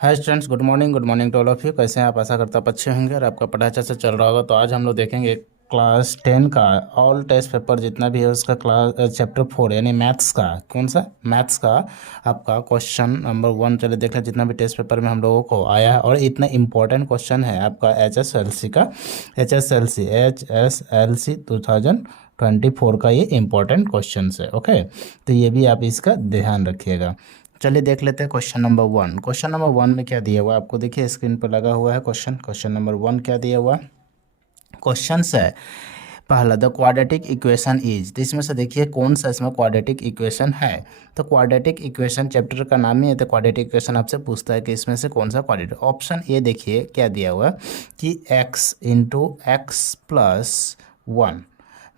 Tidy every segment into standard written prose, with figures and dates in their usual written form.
Hi students, good morning to all of you. कैसे हैं आप? आशा करता आप अच्छे होंगे और आपका पढ़ाई अच्छे से चल रहा होगा। तो आज हम लोग देखेंगे क्लास 10 का ऑल टेस्ट पेपर जितना भी है उसका क्लास चैप्टर 4 यानी मैथ्स का। कौन सा? मैथ्स का आपका क्वेश्चन नंबर 1। चलिए देख लें जितना भी टेस्ट पेपर में हम लोगों को आया है। और इतना इंपॉर्टेंट क्वेश्चन है आपका HSLC का। एच एस एल सी 2024 का ये इंपॉर्टेंट क्वेश्चन है। ओके, तो ये भी आप इसका ध्यान रखिएगा। चलिए देख लेते हैं क्वेश्चन नंबर 1। क्वेश्चन नंबर 1 में क्या दिया हुआ है आपको? देखिए स्क्रीन पर लगा हुआ है क्वेश्चन नंबर 1 क्या दिया हुआ है। क्वेश्चन है पहला, द क्वाड्रेटिक इक्वेशन इज। तो इसमें से देखिए कौन सा इसमें क्वाड्रेटिक इक्वेशन है। तो क्वाड्रेटिक इक्वेशन चैप्टर का नाम ही है। तो क्वाड्रेटिक इक्वेशन आपसे पूछता है कि इसमें से कौन सा क्वाड्रेटिक। ऑप्शन ए देखिए क्या दिया हुआ है कि x इंटू एक्स प्लस 1।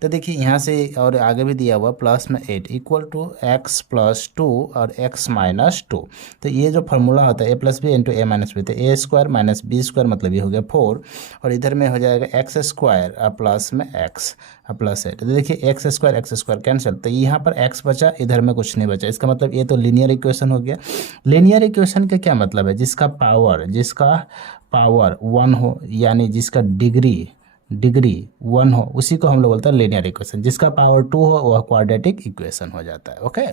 तो देखिए यहाँ से और आगे भी दिया हुआ प्लस में 8 इक्वल टू एक्स प्लस 2 और x माइनस 2। तो ये जो फार्मूला होता है ए plus B into A minus B, तो ए स्क्वायर माइनस बी स्क्वायर मतलब ये हो गया 4। और इधर में हो जाएगा एक्स स्क्वायर प्लस में एक्स प्लस 8। तो देखिए एक्स स्क्वायर कैंसिल, तो यहाँ पर एक्स बचा, इधर में कुछ नहीं बचा। इसका मतलब ये तो लीनियर इक्वेशन हो गया। लीनियर इक्वेशन का क्या मतलब है? जिसका पावर 1 हो, यानी जिसका डिग्री 1 हो, उसी को हम लोग बोलते हैं लीनियर इक्वेशन। जिसका पावर 2 हो वह क्वाड्रेटिक इक्वेशन हो जाता है। ओके,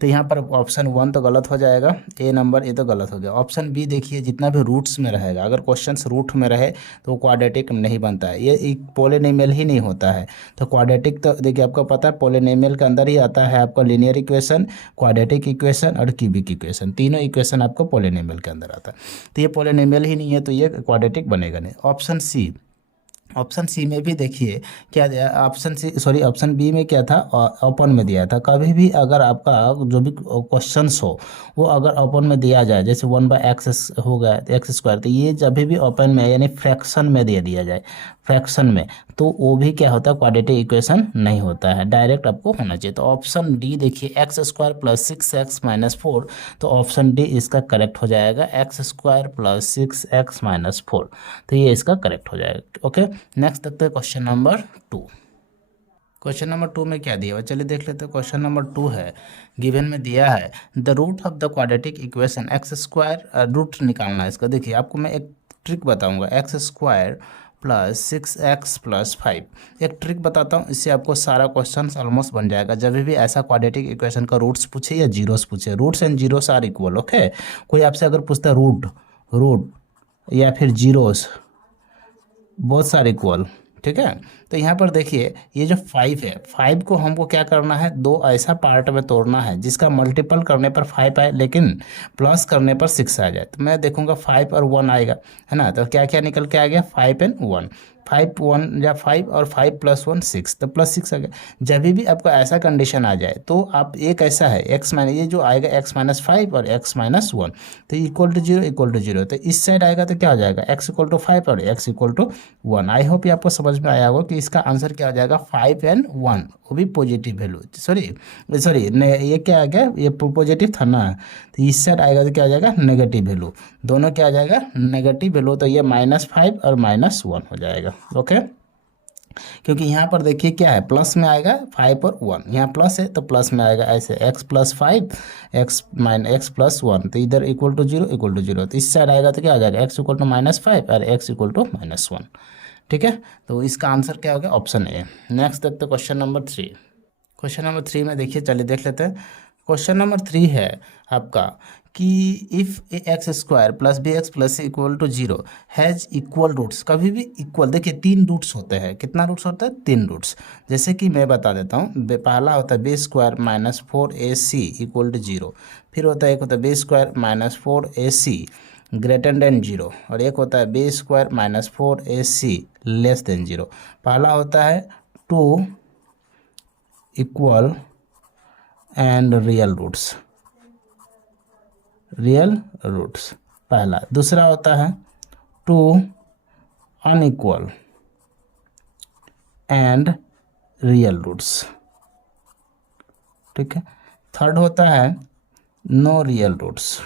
तो यहाँ पर ऑप्शन 1 तो गलत हो जाएगा, ए नंबर ये तो गलत हो गया। ऑप्शन बी देखिए जितना भी रूट्स में रहेगा, अगर क्वेश्चन रूट में रहे तो वो क्वाड्रेटिक नहीं बनता है, ये एक पोलिनोमियल ही नहीं होता है। तो क्वाड्रेटिक तो देखिए आपको पता है पोलिनोमियल के अंदर ही आता है आपका लीनियर इक्वेशन, क्वाड्रेटिक इक्वेशन और क्यूबिक इक्वेशन। तीनों इक्वेशन आपको पोलिनोमियल के अंदर आता है। तो ये पोलिनोमियल ही नहीं है तो ये क्वाड्रेटिक बनेगा नहीं। ऑप्शन सी में भी देखिए क्या दिया। ऑप्शन बी में क्या था? ओपन में दिया था। कभी भी अगर आपका जो भी क्वेश्चंस हो वो अगर ओपन में दिया जाए, जैसे 1/x हो गया एक्स स्क्वायर, तो ये जब भी ओपन में यानी फ्रैक्शन में दे दिया जाए, फ्रैक्शन में, तो वो भी क्या होता है? क्वाड्रेटिक इक्वेशन नहीं होता है, डायरेक्ट आपको होना चाहिए। तो ऑप्शन डी देखिए x square plus 6x minus 4। तो ऑप्शन डी इसका करेक्ट हो जाएगा, x square plus 6x minus 4। तो ये इसका करेक्ट हो जाएगा। ओके, नेक्स्ट देखते हैं क्वेश्चन नंबर 2। क्वेश्चन नंबर 2 में क्या दिया हुआ? चलिए देख लेते हैं। क्वेश्चन नंबर 2 है, गिवन में दिया है the root of the quadratic equation x square. Root निकालना है इसका। देखिए आपको मैं एक ट्रिक बताऊंगा, x square plus 6x plus 5। एक ट्रिक बताता हूँ, इससे आपको सारा क्वेश्चन ऑलमोस्ट बन जाएगा। जब भी ऐसा क्वाड्रेटिक इक्वेशन का रूट्स पूछे या जीरोस पूछे, roots and zeros are equal. Okay, कोई आपसे अगर पूछता है रूट रूट या फिर जीरोस, बहुत सारे इक्वल, ठीक है। तो यहाँ पर देखिए ये जो 5 है, 5 को हमको क्या करना है? दो ऐसा पार्ट में तोड़ना है जिसका मल्टीपल करने पर 5 आए लेकिन प्लस करने पर 6 आ जाए। तो मैं देखूंगा 5 और 1 आएगा, है ना। तो क्या क्या निकल के आ गया? 5 एंड 1। 5 1 या 5 और 5 प्लस 1 6, तो प्लस 6 आ गया। जब भी आपको ऐसा कंडीशन आ जाए तो आप एक ऐसा है एक्स माइनस, ये जो आएगा एक्स माइनस 5 और एक्स माइनस 1, तो इक्वल टू जीरो। तो इस साइड आएगा तो क्या हो जाएगा? एक्स इक्वल टू 5 और x equal to 1। I hope ये आपको समझ में आया होगा कि इसका आंसर क्या हो जाएगा? 5 एंड 1, वो भी पॉजिटिव वैल्यू। सॉरी ये क्या आ गया? ये पॉजिटिव था ना, तो इस साइड आएगा तो क्या आ जाएगा? Negative value. दोनों क्या आ जाएगा? Negative value. तो ये -5 और -1 हो जाएगा। ओके, क्योंकि यहाँ पर देखिए क्या है, प्लस में आएगा 5 और 1, यहाँ प्लस है तो प्लस में आएगा ऐसे x प्लस 5 x प्लस 1। तो इधर इक्वल टू जीरो, तो इस साइड आएगा तो क्या आ जाएगा? x इक्वल टू -5 और x इक्वल टू -1। ठीक है, तो इसका आंसर क्या हो गया? Option A. नेक्स्ट देखते क्वेश्चन नंबर 3। क्वेश्चन नंबर 3 में देखिए, चलिए देख लेते हैं। क्वेश्चन नंबर 3 है आपका कि if x square plus b x plus c equal to 0 has equal roots. कभी भी इक्वल, देखिए 3 रूट्स होते हैं। कितना रूट्स होता है? 3 रूट्स। जैसे कि मैं बता देता हूँ, पहला होता है B square minus 4ac equal to 0। फिर होता है एक होता है B square minus 4ac greater than 0, और एक होता है B square minus 4ac less than 0। पहला होता है 2 इक्वल एंड रियल रूट्स पहला। दूसरा होता है 2 अनइक्वल एंड रियल रूट्स, ठीक है। थर्ड होता है नो रियल रूट्स।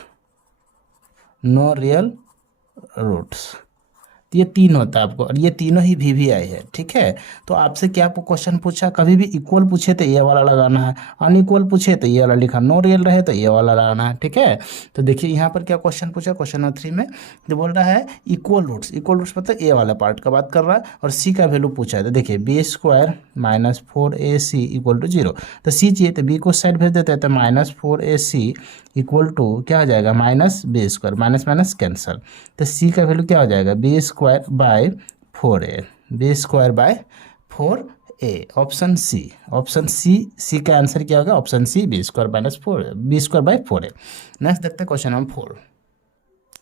तो ये 3 होता है आपको, और ये तीनों ही वी आई है, ठीक है। तो आपसे क्या क्वेश्चन पूछा, कभी भी इक्वल पूछे तो ये वाला लगाना है, अनइक्वल पूछे तो ये वाला लिखा, नो रियल रहे तो ये वाला लगाना है, ठीक है। तो देखिए यहाँ पर क्या क्वेश्चन पूछा, क्वेश्चन नंबर 3 में जो बोल रहा है इक्वल रूट्स, इक्वल रूट्स मतलब ए वाला पार्ट का बात कर रहा है, और सी का वैल्यू पूछा है। तो देखिए b square minus 4ac equal to 0, तो सी चाहिए तो बी को साइड भेज देते हैं, तो माइनस 4ac इक्वल टू क्या हो जाएगा, minus B square, minus minus cancel, तो सी का वैल्यू क्या हो जाएगा, B square by 4a, B square by 4a, option C, option C, C का आंसर क्या होगा, option C, B square minus 4, B square by 4a। Next देखते हैं क्वेश्चन नंबर 4।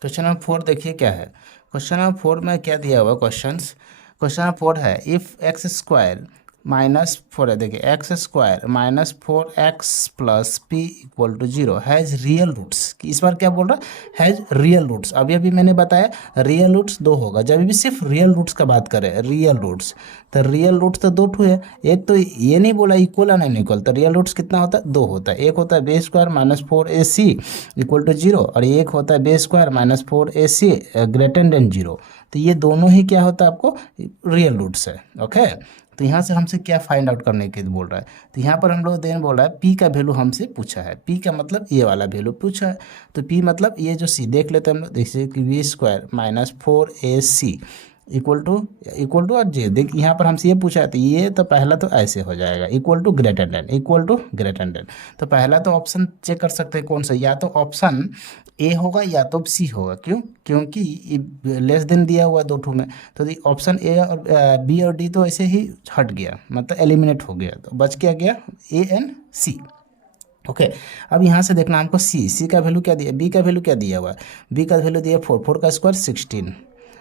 क्वेश्चन नंबर 4 देखिए क्या है, क्वेश्चन नंबर 4 में क्या दिया हुआ क्वेश्चंस, क्वेश्चन नंबर 4 है इफ़ एक्स स्क्वायर माइनस 4 है, देखिए x square minus 4x plus p equal to 0 has real roots, कि इस बार क्या बोल रहा है, हैज़ रियल रूट्स। अभी अभी मैंने बताया रियल रूट्स 2 होगा, जब भी सिर्फ रियल रूट्स का बात करें, रियल रूट्स, तो रियल रूट्स तो 2 ठू है, एक तो ये नहीं बोला इक्वल है नहीं इक्वल, तो रियल रूट्स कितना होता है, 2 होता है, एक होता है B square minus 4ac equal to 0, और एक होता है B square minus 4ac greater than 0, तो ये दोनों ही क्या होता है आपको, रियल रूट्स है, ओके। तो यहाँ से हमसे क्या फाइंड आउट करने के लिए बोल रहा है, तो यहाँ पर हम लोग देन बोल रहा है पी का वैल्यू हमसे पूछा है, पी का मतलब ये वाला वैल्यू पूछा है, तो पी मतलब ये जो सी देख लेते हैं हम लोग, जैसे कि b square minus 4ac equal to और जे, देख यहाँ पर हमसे ये पूछा है, तो ये तो पहला तो ऐसे हो जाएगा equal to greater than, equal to greater than, तो पहला तो ऑप्शन चेक कर सकते हैं कौन सा, या तो ऑप्शन ए होगा या तो सी होगा, क्यों, क्योंकि लेस देन दिया हुआ है 2 ठू में, तो ऑप्शन ए और बी और डी तो ऐसे ही हट गया, मतलब एलिमिनेट हो गया, तो बच क्या गया ए एंड सी, ओके। अब यहाँ से देखना हमको सी का वैल्यू क्या दिया, बी का वैल्यू क्या दिया हुआ है, बी का वैल्यू दिया 4 का स्क्वायर 16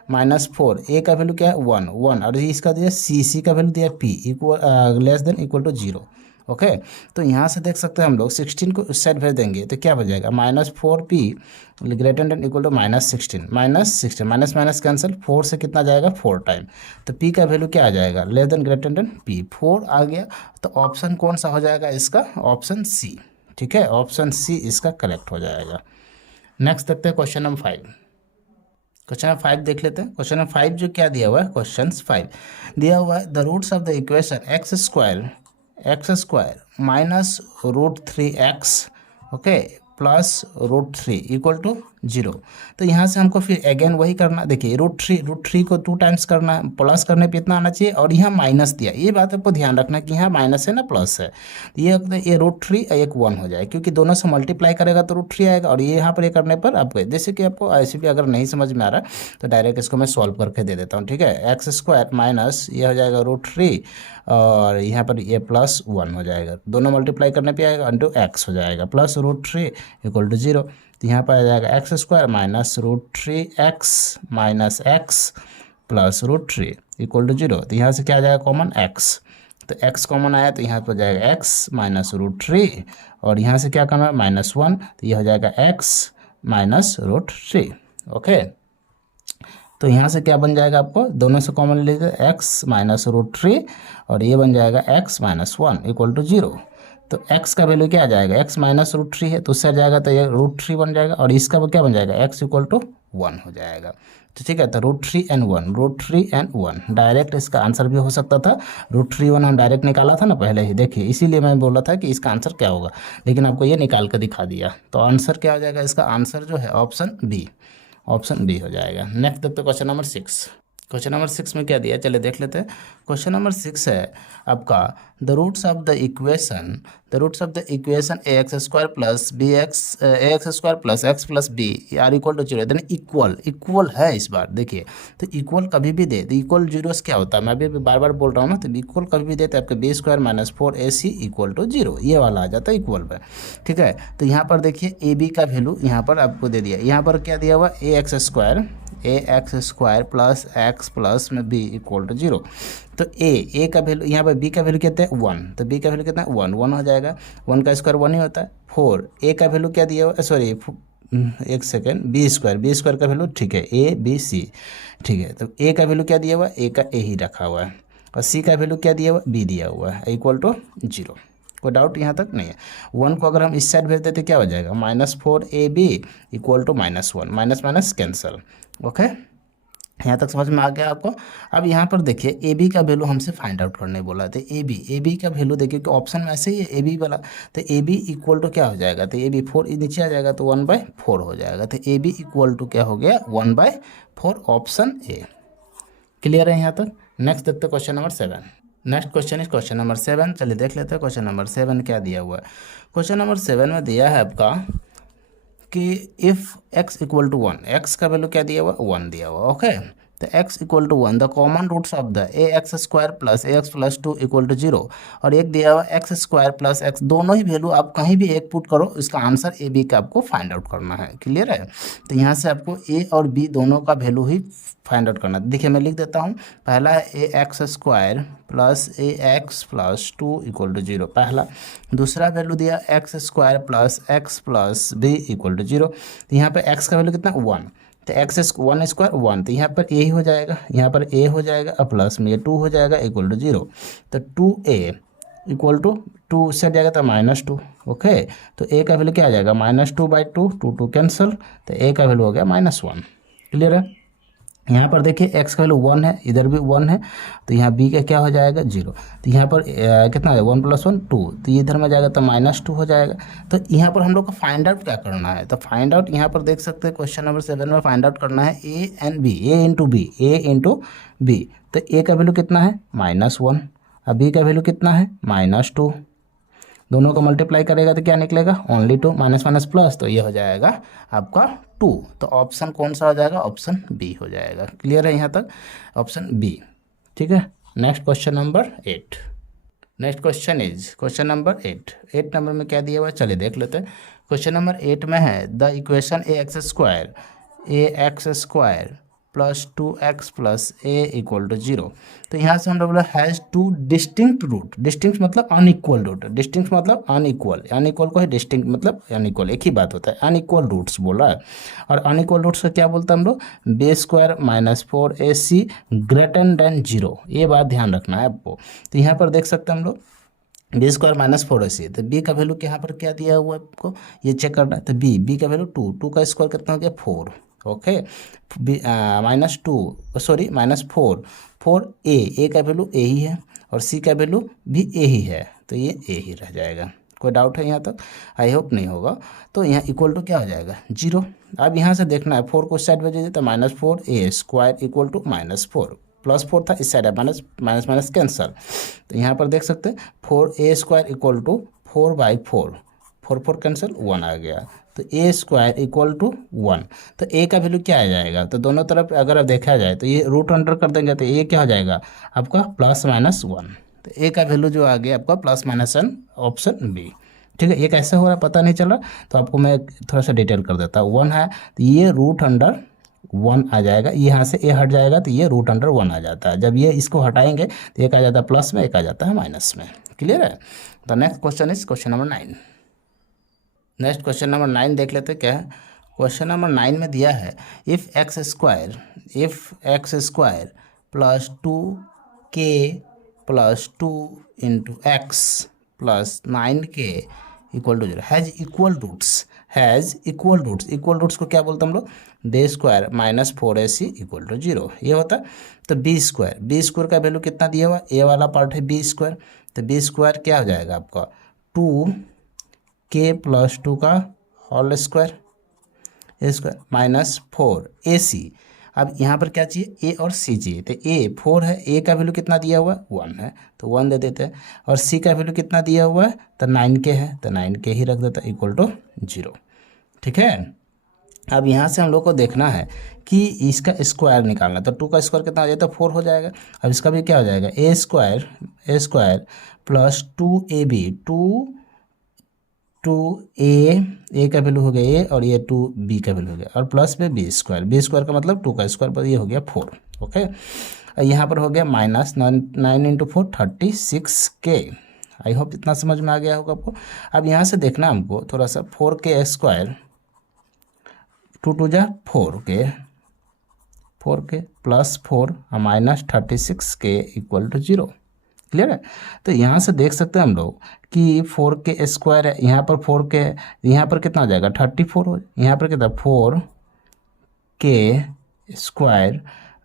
माइनस 4, ए का वैल्यू क्या है 1 और इसका दिया सी का वैल्यू दिया P equal less than equal to 0, okay. तो यहाँ से देख सकते हैं हम लोग 16 को उस साइड भेज देंगे तो क्या बच जाएगा, minus 4p greater than equal to minus 16, minus minus cancel, 4 से कितना जाएगा 4 टाइम, तो p का वैल्यू क्या आ जाएगा, less than greater than p, 4 आ गया, तो ऑप्शन कौन सा हो जाएगा इसका, ऑप्शन सी, ठीक है, ऑप्शन सी इसका करेक्ट हो जाएगा। नेक्स्ट देखते हैं क्वेश्चन नंबर 5। क्वेश्चन नंबर 5 देख लेते हैं, क्वेश्चन नंबर 5 जो क्या दिया हुआ है, क्वेश्चन 5 दिया हुआ है the roots of the equation x square minus √3x okay plus √3 equal to 0, तो यहाँ से हमको फिर अगेन वही करना, देखिए √3 को 2 टाइम्स करना है, प्लस करने पे इतना आना चाहिए, और यहाँ माइनस दिया, ये बात आपको ध्यान रखना कि यहाँ माइनस है ना प्लस है, ये √3 एक 1 हो जाए, क्योंकि दोनों से मल्टीप्लाई करेगा तो √3 आएगा, और ये यहाँ पर ये करने पर आपको जैसे कि आपको ऐसे भी अगर नहीं समझ में आ रहा तो डायरेक्ट इसको मैं सॉल्व करके दे देता हूँ, ठीक है। एक्स स्क्वायर माइनस ये हो जाएगा √3 और यहाँ पर ये प्लस 1 हो जाएगा, दोनों मल्टीप्लाई करने पे आएगा इंटू एक्स हो जाएगा, प्लस √3 इक्वल टू 0, तो यहाँ पर आ जाएगा x square minus √3x minus x plus √3 equal to 0, तो यहाँ से क्या आ जाएगा कॉमन x, तो x कॉमन आया तो यहाँ पर जाएगा x माइनस √3 और यहाँ से क्या कम है -1, तो ये हो जाएगा x माइनस √3, ओके। तो यहाँ से क्या बन जाएगा, आपको दोनों से कॉमन ले लीजिए x माइनस √3 और ये बन जाएगा x माइनस 1 इक्वल टू 0, तो x का वैल्यू क्या आ जाएगा, x माइनस √3 है तो उससे आ जाएगा तो ये √3 बन जाएगा, और इसका वो क्या बन जाएगा x इक्वल टू 1 हो जाएगा, तो ठीक है। तो √3 and 1 डायरेक्ट इसका आंसर भी हो सकता था, √3 1 हम डायरेक्ट निकाला था ना पहले ही, देखिए इसीलिए मैं बोला था कि इसका आंसर क्या होगा, लेकिन आपको ये निकाल कर दिखा दिया, तो आंसर क्या हो जाएगा, इसका आंसर जो है ऑप्शन बी हो जाएगा। नेक्स्ट देखते क्वेश्चन नंबर 6। क्वेश्चन नंबर 6 में क्या दिया, चलिए देख लेते हैं। क्वेश्चन नंबर 6 है आपका the roots of the equation ax square plus x plus b are equal to 0, then equal है इस बार, देखिए तो इक्वल कभी भी दे, तो इक्वल जीरोस क्या होता है, मैं अभी बार बार बोल रहा हूँ ना, तो इक्वल कभी भी दे तो आपके b square minus 4ac equal to 0 ये वाला आ जाता है इक्वल पर, ठीक है। तो यहाँ पर देखिए ए बी का वैल्यू यहाँ पर आपको दे दिया, यहाँ पर क्या दिया हुआ ax square plus x plus में b इक्वल टू 0, तो ए का वैल्यू यहाँ पर b का वैल्यू कहते हैं 1, तो b का वैल्यू कितना 1 हो जाएगा, 1 का स्क्वायर 1 ही होता है, 4 a का वैल्यू क्या दिया हुआ, सॉरी एक सेकेंड, बी स्क्वायर का वैल्यू, ठीक है ABC, ठीक है। तो a का वैल्यू क्या दिया हुआ, a का a ही रखा हुआ है, और c का वैल्यू क्या दिया हुआ, b दिया हुआ है इक्वल टू 0, कोई डाउट यहाँ तक नहीं है। 1 को अगर हम इस साइड भेज देते क्या हो जाएगा, -4ab equal to -1, minus cancel, okay. यहाँ तक समझ में आ गया आपको। अब यहाँ पर देखिए ए बी का वैल्यू हमसे फाइंड आउट करने बोला था। ए बी का वैल्यू देखिए कि ऑप्शन में ऐसे ही है ए बी वाला, तो ए बी इक्वल टू क्या हो जाएगा, तो ए बी 4 नीचे आ जाएगा तो 1/4 हो जाएगा, तो ए बी इक्वल टू क्या हो गया 1/4, ऑप्शन ए। क्लियर है यहाँ तक। नेक्स्ट देखते हैं question number 7। Next question is question number 7। चलिए देख लेते हैं क्वेश्चन नंबर 7 क्या दिया हुआ है। क्वेश्चन नंबर 7 में दिया है आपका कि if x equal to 1, x का वैल्यू क्या दिया हुआ 1 दिया हुआ, ओके। तो x equal to 1 the common roots of the ax² plus ax plus 2 equal to 0, और एक दिया हुआ x² प्लस x, दोनों ही वैल्यू आप कहीं भी एक पुट करो, इसका आंसर ए बी का आपको फाइंड आउट करना है। क्लियर है। तो यहाँ से आपको ए और बी दोनों का वैल्यू ही फाइंड आउट करना है। देखिए मैं लिख देता हूँ, पहला है ax² plus ax plus 2 equal to 0 पहला। दूसरा वैल्यू दिया x² plus x plus b equal to 0। तो यहाँ पर x का वैल्यू कितना 1, तो x 1² 1, तो यहाँ पर a ही हो जाएगा, यहाँ पर a हो जाएगा, अब प्लस में ये 2 हो जाएगा इक्वल टू 0, तो 2a इक्वल टू 2 से जाएगा तो -2, ओके। तो a का वैल्यू क्या आ जाएगा -2/2, 2 कैंसिल, तो a का वैल्यू हो गया -1। क्लियर है। यहाँ पर देखिए x का वैल्यू 1 है, इधर भी 1 है, तो यहाँ b का क्या हो जाएगा 0, तो यहाँ पर कितना है 1 + 1 2, तो ये इधर में जाएगा तो -2 हो जाएगा। तो यहाँ पर हम लोग को फाइंड आउट क्या करना है, तो फाइंड आउट यहाँ पर देख सकते हैं क्वेश्चन नंबर 7 में फाइंड आउट करना है a and b, a into b। तो a का वैल्यू कितना है -1, अब b का वैल्यू कितना है -2, दोनों को मल्टीप्लाई करेगा तो क्या निकलेगा ओनली 2, माइनस माइनस प्लस, तो ये हो जाएगा आपका 2। तो ऑप्शन कौन सा हो जाएगा, ऑप्शन बी हो जाएगा। क्लियर है यहाँ तक, ऑप्शन बी। ठीक है। Next question number 8। Next question is question number 8। 8 number में क्या दिया हुआ है चलिए देख लेते हैं। क्वेश्चन नंबर 8 में है the equation ax² plus 2x plus a equal to 0। तो यहाँ से हम लोग बोला हैज़ 2 डिस्टिंक्ट रूट, डिस्टिंक्ट मतलब अनइक्वल रूट, डिस्टिंक्ट मतलब अनइक्वल, अनइक्वल को है डिस्टिंक्ट मतलब अनइक्वल, एक ही बात होता है, अनइक्वल रूट्स बोला है। और अनइक्वल रूट्स का क्या बोलते हैं हम लोग, b² - 4ac ग्रेटर देन 0, ये बात ध्यान रखना है आपको। तो यहाँ पर देख सकते हैं हम लोग b² - 4ac, तो b का वैल्यू यहाँ पर क्या दिया हुआ है आपको ये चेक करना है। तो b का वैल्यू 2 का स्क्वायर कितना हो गया 4, ओके। -2 सॉरी -4 a का वैल्यू a ही है और c का वैल्यू भी a ही है, तो ये a ही रह जाएगा। कोई डाउट है यहाँ तक, आई होप नहीं होगा। तो यहाँ इक्वल टू क्या हो जाएगा 0। अब यहाँ से देखना है 4 को साइड में दे तो -4a² इक्वल टू -4, +4 था इस साइड है, माइनस माइनस कैंसल। तो यहाँ पर देख सकते हैं 4a² इक्वल टू 4/4, 4 कैंसिल 1 आ गया, तो a² इक्वल टू 1। तो a का वैल्यू क्या आ जाएगा, तो दोनों तरफ अगर आप देखा जाए तो ये रूट अंडर कर देंगे तो a क्या हो जाएगा आपका +-1। तो a का वैल्यू जो आ गया आपका +-1, ऑप्शन बी। ठीक है। ये कैसे हो रहा है पता नहीं चला, तो आपको मैं थोड़ा सा डिटेल कर देता हूँ। 1 है तो ये √1 आ जाएगा, यहाँ से a हट जाएगा तो ये √1 आ जाता है। जब ये इसको हटाएंगे तो एक आ जाता है प्लस में, एक आ जाता है माइनस में। क्लियर है। तो next question is question number 9। Next question number 9 देख लेते हैं क्या है। क्वेश्चन नंबर 9 में दिया है if x² plus 2k plus 2 into x plus 9k equal to 0 has equal roots. Equal roots को क्या बोलते हैं हम लोग, b² - 4ac इक्वल टू 0, ये होता है। तो b² का वैल्यू कितना दिया हुआ, a वाला पार्ट है b², तो b² क्या हो जाएगा आपका 2k प्लस 2 का होल स्क्वायर -4ac। अब यहाँ पर क्या चाहिए a और c चाहिए, तो a 4 है, a का वैल्यू कितना दिया हुआ है 1 है तो 1 दे देते हैं, और c का वैल्यू कितना दिया हुआ है तो 9k है तो 9k ही रख देता है इक्वल टू 0। ठीक है। अब यहाँ से हम लोग को देखना है कि इसका स्क्वायर निकालना, तो 2 का स्क्वायर कितना हो जाएगा तो 4 हो जाएगा। अब इसका भी क्या हो जाएगा a² प्लस 2ab, 2a का वैल्यू हो गया a और ये 2b का वैल्यू हो गया, और प्लस में b² का मतलब 2 का स्क्वायर पर ये हो गया 4, ओके। यहाँ पर हो गया -9 × 4 36k। आई होप इतना समझ में आ गया होगा आपको। अब यहाँ से देखना हमको थोड़ा सा 4k² 2 × 2 = 4k plus 4 minus 36k equal to 0। Clear है। तो यहाँ से देख सकते हैं हम लोग कि 4k² है, यहाँ पर 4k है, यहाँ पर कितना हो जाएगा 34 हो, यहाँ पर कितना 4k²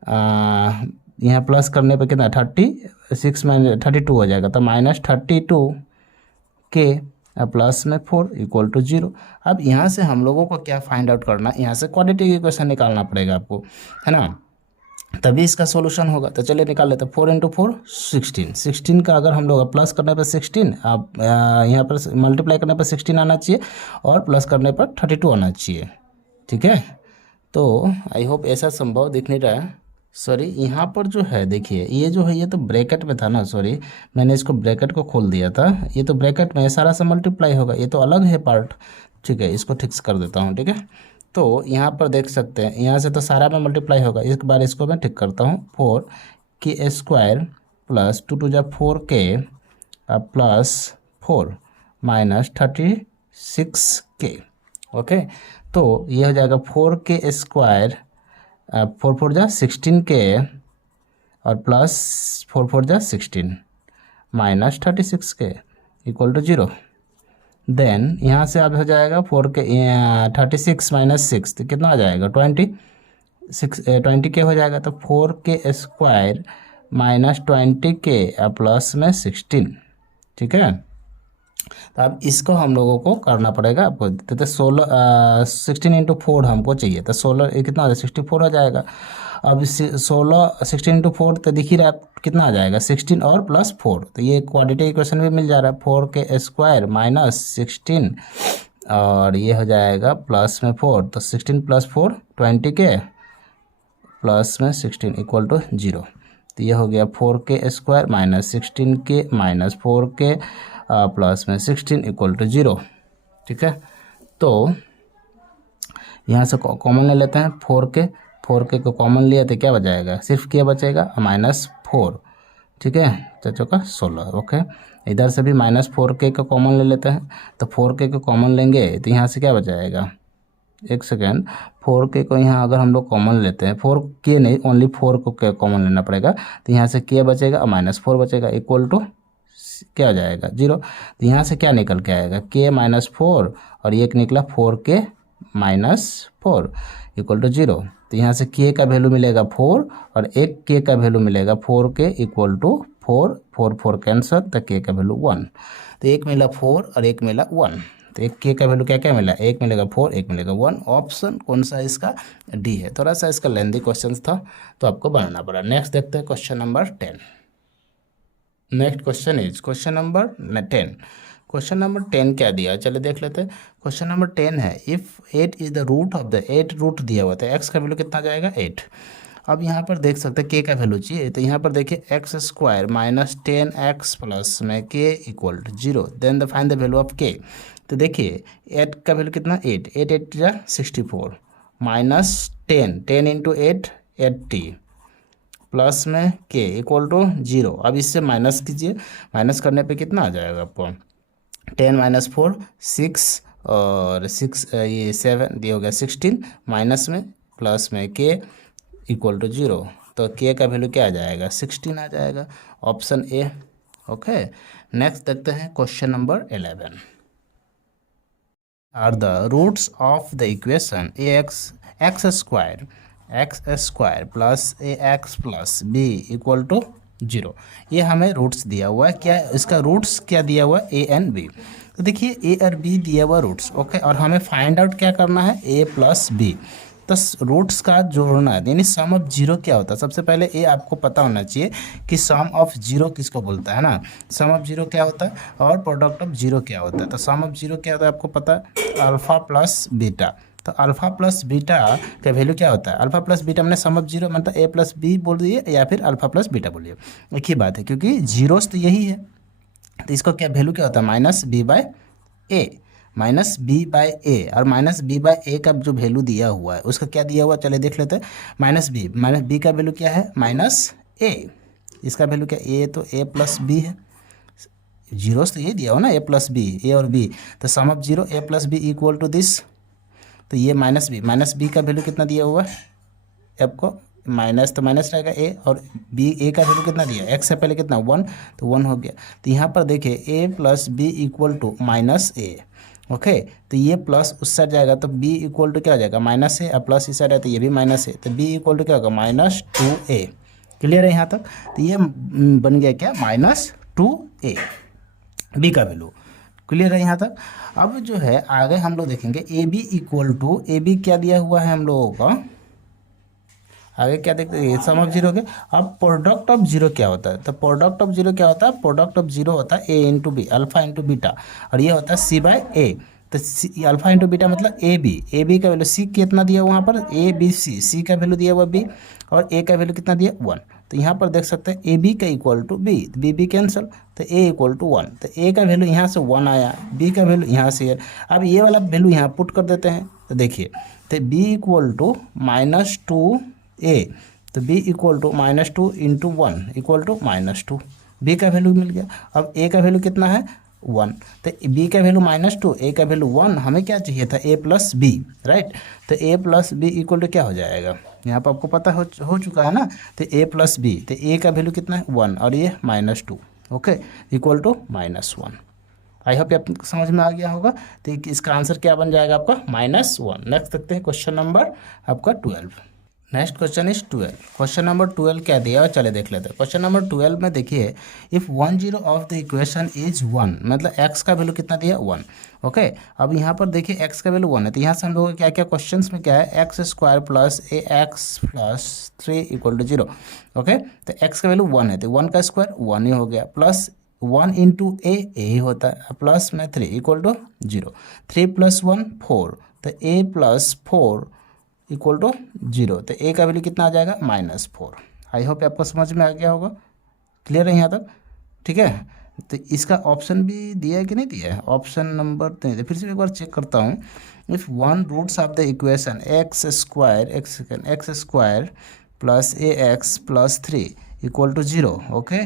यहाँ प्लस करने पे कितना 36 में 32 हो जाएगा, तो -32k प्लस में 4 इक्वल टू 0। अब यहाँ से हम लोगों को क्या फाइंड आउट करना है, यहाँ से क्वाड्रेटिक इक्वेशन निकालना पड़ेगा आपको, है ना, तभी इसका सॉल्यूशन होगा। तो चलिए निकाल लेते हैं। 4 × 4 16, 16 का अगर हम लोग प्लस करने पर 16, आप यहाँ पर मल्टीप्लाई करने पर 16 आना चाहिए और प्लस करने पर 32 आना चाहिए, ठीक है। तो आई होप ऐसा संभव दिख नहीं रहा है। सॉरी, यहाँ पर जो है देखिए, ये जो है ये तो ब्रैकेट में था ना, सॉरी मैंने इसको ब्रैकेट को खोल दिया था, ये तो ब्रैकेट में सारा सा मल्टीप्लाई होगा, ये तो अलग है पार्ट, ठीक है। इसको ठीक कर देता हूँ, ठीक है। तो यहाँ पर देख सकते हैं, यहाँ से तो सारा में मल्टीप्लाई होगा, एक बार इसको मैं ठीक करता हूँ। 4k² plus 2 × 4k plus 4 -36k, okay. तो ये हो जाएगा 4k², 4 4 जा 16k और प्लस 4 4 जा 16 -36k इक्वल टू 0। देन यहाँ से अब हो जाएगा 4k 36 - 6 तो कितना आ जाएगा 20k हो जाएगा। तो 4k² -20k प्लस में 16, ठीक है। तो अब इसको हम लोगों को करना पड़ेगा आपको, तो 16 × 4 हमको चाहिए, तो 16 कितना हो जाएगा 64 हो जाएगा। अब 16 × 4 तो दिख ही रहा है कितना आ जाएगा 16 और प्लस 4, तो ये क्वाड्रेटिक इक्वेशन भी मिल जा रहा है। 4k² -16 और ये हो जाएगा प्लस में 4, तो 16 + 4 20k प्लस में 16 इक्वल टू 0। तो ये हो गया 4k² -16k -4k प्लस में 16 इक्वल टू 0, ठीक है। तो यहाँ से कॉमन ले लेते हैं 4k को कॉमन लिया तो क्या बचाएगा, सिर्फ क्या बचेगा -4, ठीक है, 4 का 16, ओके। इधर से भी -4k का कॉमन ले लेते हैं, तो 4k को कॉमन लेंगे तो यहाँ से क्या बचाएगा, एक सेकेंड, 4k को यहाँ अगर हम लोग कॉमन लेते हैं, 4k नहीं ओनली 4 को कॉमन लेना पड़ेगा, तो यहाँ से k बचेगा -4 बचेगा इक्वल टू क्या हो जाएगा 0। तो यहाँ से क्या निकल के आएगा k -4 और एक निकला 4k -4 इक्वल टू 0। तो यहाँ से k का वैल्यू मिलेगा 4 और एक k का वैल्यू मिलेगा 4k इक्वल टू 4 4 4 कैंसर, तो k का वैल्यू 1। तो एक मिला 4 और एक मिला 1, तो एक k का वैल्यू क्या क्या मिला, एक मिलेगा 4 एक मिलेगा 1। ऑप्शन कौन सा इसका, डी है। थोड़ा सा इसका लेंदी क्वेश्चन था तो आपको बनाना पड़ा। नेक्स्ट देखते हैं question number 10। Next question is question number 10। Question number 10 क्या दिया, चलिए देख लेते हैं। क्वेश्चन नंबर 10 है, if 8 is the root of the 8 root दिया हुआ था, एक्स का वैल्यू कितना जाएगा 8। अब यहाँ पर देख सकते हैं के का वैल्यू चाहिए, तो यहाँ पर देखिए x² -10x प्लस में k equal to 0, then the find the value of k। तो देखिए 8 का वैल्यू कितना 8 8 8 जा 64 -10 × 8 80 प्लस में k इक्वल टू 0। अब इससे माइनस कीजिए, माइनस करने पे कितना आ जाएगा आपको 10 - 4 6 और 6 ये 7 दिया हो गया 16 माइनस में प्लस में k इक्वल टू 0। तो k का वैल्यू क्या आ जाएगा 16 आ जाएगा, ऑप्शन ए, ओके। नेक्स्ट देखते हैं question number 11। Are the roots of the equation x² plus ax plus b equal to 0। ये हमें रूट्स दिया हुआ है, क्या इसका रूट्स क्या दिया हुआ है a एंड b। तो देखिए a और b दिया हुआ रूट्स, ओके, और हमें फाइंड आउट क्या करना है a प्लस b। तो रूट्स का जोड़ना है, यानी सम ऑफ 0 क्या होता है। सबसे पहले ये आपको पता होना चाहिए कि सम ऑफ 0 किसको बोलता है ना, सम ऑफ 0 क्या होता है और प्रोडक्ट ऑफ 0 क्या होता है। तो सम ऑफ 0 क्या होता है आपको पता है, अल्फ़ा प्लस बीटा। तो अल्फ़ा प्लस बीटा का वैल्यू क्या होता है, अल्फ़ा प्लस बीटा मैंने सम ऑफ 0 मतलब a प्लस b बोल दिए या फिर अल्फ़ा प्लस बीटा बोलिए, एक ही बात है, क्योंकि जीरोस तो यही है। तो इसका क्या वैल्यू क्या होता है -b/a, -b/a, और -b/a का जो वैल्यू दिया हुआ है उसका क्या दिया हुआ चले देख लेते हैं। -b का वैल्यू क्या है -a, इसका वैल्यू क्या a, तो a प्लस b है, जीरोस तो ये दिया हो ना a प्लस b, a और b, तो sum of 0 a plus b equal to this. तो ये -b का वैल्यू कितना दिया हुआ है आपको, माइनस तो माइनस रहेगा a, और a का वैल्यू कितना दिया x से पहले कितना 1, तो 1 हो गया। तो यहाँ पर देखिए a plus b equal to -a, okay. तो ये प्लस उस साइड जाएगा तो b इक्वल टू क्या हो जाएगा माइनस है, अब प्लस इस साइड है तो ये भी माइनस है, तो b इक्वल टू क्या होगा -2a। क्लियर है यहाँ तक? तो ये बन गया क्या -2a b का वैल्यू। क्लियर है यहाँ तक? अब जो है आगे हम लोग देखेंगे a b equal to, a b क्या दिया हुआ है हम लोगों का, आगे क्या देखते हैं सम ऑफ जीरो के। अब प्रोडक्ट ऑफ जीरो क्या होता है, तो प्रोडक्ट ऑफ जीरो क्या होता है, प्रोडक्ट ऑफ जीरो होता है A into B, alpha into beta, और ये होता है सी बाय ए। तो सी अल्फा इंटू बीटा मतलब ए बी का वैल्यू सी कितना दिया वहाँ पर ए बी सी का वैल्यू दिया हुआ बी, और ए का वैल्यू कितना दिया 1। तो यहाँ पर देख सकते हैं ए बी का equal to b, b cancel, तो ए इक्वल टू 1। तो ए का वैल्यू यहाँ से 1 आया, बी का वैल्यू यहाँ से है। अब ये वाला वैल्यू यहाँ पुट कर देते हैं, तो देखिए तो बी इक्वल टू -2a, तो b equal to -2 into 1 equal to -2, b का वैल्यू मिल गया। अब a का वैल्यू कितना है 1, तो b का वैल्यू -2, a का वैल्यू 1, हमें क्या चाहिए था a प्लस बी, राइट। तो a plus b equal to क्या हो जाएगा, यहाँ पर आपको पता हो चुका है ना। तो a प्लस बी, तो a का वैल्यू कितना है 1 और ये -2, okay, equal to -1। I hope आपको समझ में आ गया होगा। तो इसका आंसर क्या बन जाएगा आपका -1। नेक्स्ट देखते हैं क्वेश्चन नंबर आपका 12। Next question is 12। Question number 12 क्या दिया है चले देख लेते हैं। क्वेश्चन नंबर 12 में देखिए if 10 of the equation is 1, मतलब x का वैल्यू कितना दिया 1, ओके। अब यहाँ पर देखिए x का वैल्यू 1 है, तो यहाँ से हम लोग क्या क्या क्वेश्चन में क्या है x² plus ax + 3 equal to 0, okay. तो x का वैल्यू 1 है, तो 1 का स्क्वायर 1 ही हो गया, प्लस 1 इंटू ए ही होता है, प्लस में 3 इक्वल टू 0, 3 + 1 4, तो a + 4 इक्वल टू 0, तो a का वैल्यू कितना आ जाएगा -4। आई होप आपको समझ में आ गया होगा। क्लियर है यहाँ तक? ठीक है। तो इसका ऑप्शन भी दिया है कि नहीं दिया है, ऑप्शन नंबर नहीं, फिर से एक बार चेक करता हूँ। If 1 roots of the equation x² plus ax + 3 equal to 0, okay,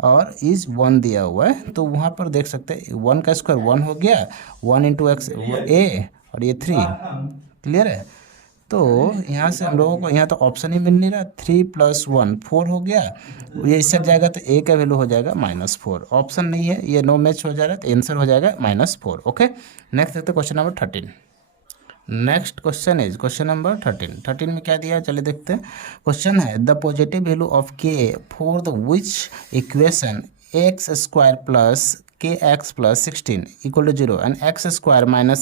और इज 1 दिया हुआ है, तो वहाँ पर देख सकते हैं 1 का स्क्वायर 1 हो गया, 1 इंटू एक्स a और ये 3। क्लियर है? तो यहाँ से हम लोगों को यहाँ तो ऑप्शन ही मिल नहीं रहा, 3 + 1 4 हो गया, ये इससे जाएगा तो a का वैल्यू हो जाएगा -4, ऑप्शन नहीं है, ये नो मैच हो जा रहा है, तो आंसर हो जाएगा -4, ओके। नेक्स्ट देखते हैं question number 13। Next question is question number 13 में क्या दिया है चलिए देखते हैं। क्वेश्चन है the positive value of k for the which equation x² plus kx + 16 equal to 0 and x² -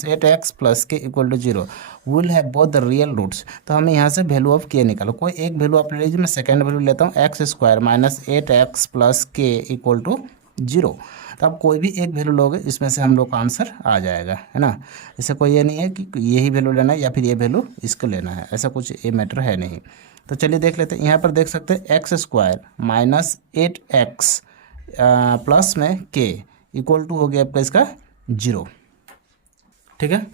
8x + k equal to 0 will have both the real roots. तो हमें यहाँ से वैल्यू ऑफ k निकालो, कोई एक वैल्यू आप ले लीजिए, मैं सेकेंड वैल्यू लेता हूँ, x² - 8x + k equal to 0। तो आप कोई भी एक वैल्यू लोगे, इसमें से हम लोग का आंसर आ जाएगा, है ना। इससे कोई ये नहीं है कि यही वैल्यू लेना है या फिर ये वैल्यू इसको लेना है, ऐसा कुछ ये मैटर है नहीं। तो चलिए देख लेते हैं। यहाँ पर देख सकते हैं x² - 8x प्लस में k इक्वल टू हो गया आपका इसका 0, ठीक है।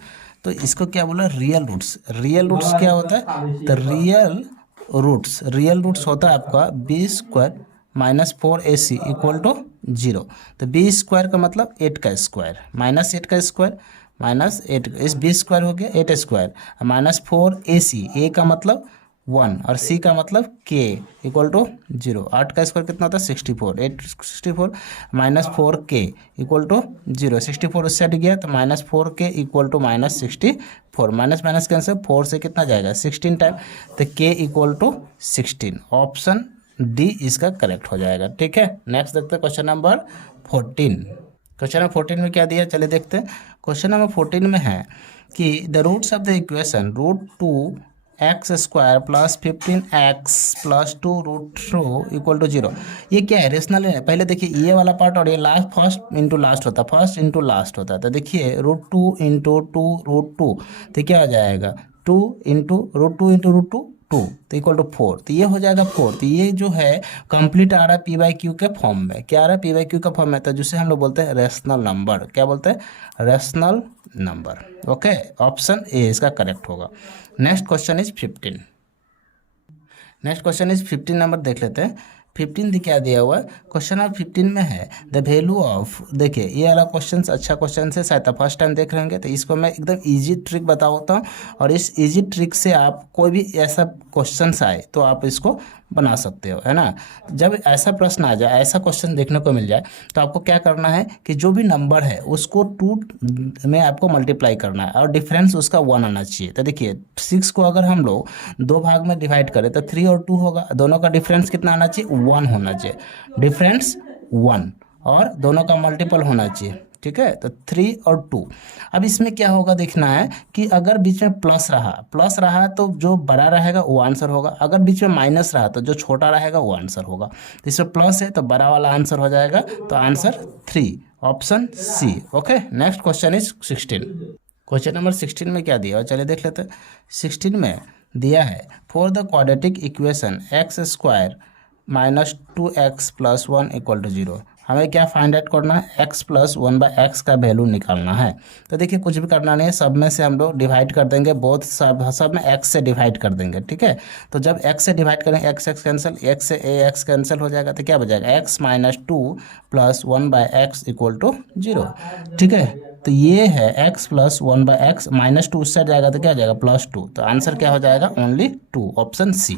तो इसको क्या बोला, रियल रूट्स। रियल रूट्स क्या होता है, तो रियल रूट्स होता है आपका b² - 4ac इक्वल टू 0। तो b² का मतलब 8 का स्क्वायर -8 का स्क्वायर -8, इस b² हो गया 8² -4ac, a का मतलब 1 और c का मतलब k इक्वल टू 0। 8 का स्क्वायर कितना होता है 64, 8 64 -4k इक्वल टू 0, 64 उससे हट गया तो -4k equal to -64, minus cancel, 4 से कितना जाएगा 16 टाइम, तो k equal to 16, option D इसका करेक्ट हो जाएगा, ठीक है। नेक्स्ट देखते हैं क्वेश्चन नंबर 14। क्वेश्चन नंबर 14 में क्या दिया चलिए देखते हैं। क्वेश्चन नंबर 14 में है कि the roots of the equation √2x² plus 15x plus 2√2 equal to 0। ये क्या है, रेशनल है। पहले देखिए ये वाला पार्ट और ये लास्ट फर्स्ट इंटू लास्ट होता है, फर्स्ट इंटू लास्ट होता है। तो देखिए √2 इंटू 2√2, तो क्या हो जाएगा 2 इंटू √2 2, तो इक्वल टू 4, तो ये हो जाएगा 4। तो ये जो है कंप्लीट आ रहा है p/q के फॉर्म में। क्या आ रहा है, p/q का फॉर्म में, तो जिसे हम लोग बोलते हैं रेशनल नंबर। क्या बोलते हैं, rational number, okay. Option A इसका करेक्ट होगा। Next question is 15। Next question is 15 number देख लेते हैं। 15 क्या दिया हुआ है, क्वेश्चन नंबर 15 में है द वैल्यू ऑफ, देखिए ये वाला क्वेश्चन अच्छा क्वेश्चन है, शायद फर्स्ट टाइम देख रहे होंगे, तो इसको मैं एकदम इजी ट्रिक बताता हूँ, और इस इजी ट्रिक से आप कोई भी ऐसा क्वेश्चन आए तो आप इसको बना सकते हो, है ना। जब ऐसा प्रश्न आ जाए, ऐसा क्वेश्चन देखने को मिल जाए, तो आपको क्या करना है कि जो भी नंबर है उसको 2 में आपको मल्टीप्लाई करना है और डिफरेंस उसका 1 आना चाहिए। तो देखिए 6 को अगर हम लोग 2 भाग में डिवाइड करें तो 3 और 2 होगा, दोनों का डिफरेंस कितना आना चाहिए, 1 होना चाहिए, डिफरेंस 1, और दोनों का मल्टीपल होना चाहिए, ठीक है। तो 3 और 2। अब इसमें क्या होगा देखना है कि अगर बीच में प्लस रहा तो जो बड़ा रहेगा वो आंसर होगा, अगर बीच में माइनस रहा तो जो छोटा रहेगा वो आंसर होगा। तो इसमें प्लस है तो बड़ा वाला आंसर हो जाएगा, तो answer 3, option C. Okay, next question is 16। Question number 16 में क्या दिया है, चलिए देख लेते हैं। 16 में दिया है for the quadratic equation x square minus 2x plus 1 equal to 0। हमें क्या फाइंड आउट करना है, x प्लस 1/x का वैल्यू निकालना है। तो देखिए कुछ भी करना नहीं है, सब में से हम लोग डिवाइड कर देंगे, बोथ सब में x से डिवाइड कर देंगे, ठीक है। तो जब x से डिवाइड करेंगे x कैंसिल, x से ax कैंसिल हो जाएगा, तो क्या बचेगा x माइनस 2 प्लस 1/x इक्वल टू 0, ठीक है। तो ये है x प्लस 1/x, माइनस 2 उससे जाएगा तो क्या जाएगा +2, तो आंसर क्या हो जाएगा ओनली 2, ऑप्शन सी।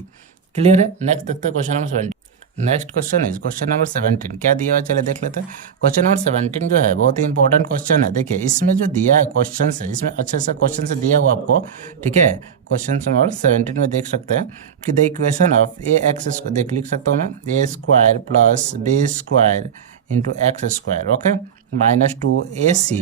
क्लियर है। नेक्स्ट देखते हैं question number 17। Next question is question number 17। क्या दिया हुआ है चले देख लेते हैं। क्वेश्चन नंबर 17 जो है बहुत ही इंपॉर्टेंट क्वेश्चन है। देखिए इसमें जो दिया है क्वेश्चन है, इसमें अच्छे से क्वेश्चन से दिया हुआ आपको, ठीक है। क्वेश्चन नंबर 17 में देख सकते हैं कि the equation of A X, देख लिख सकता हूँ मैं, A square plus B square into X square, okay, minus 2ac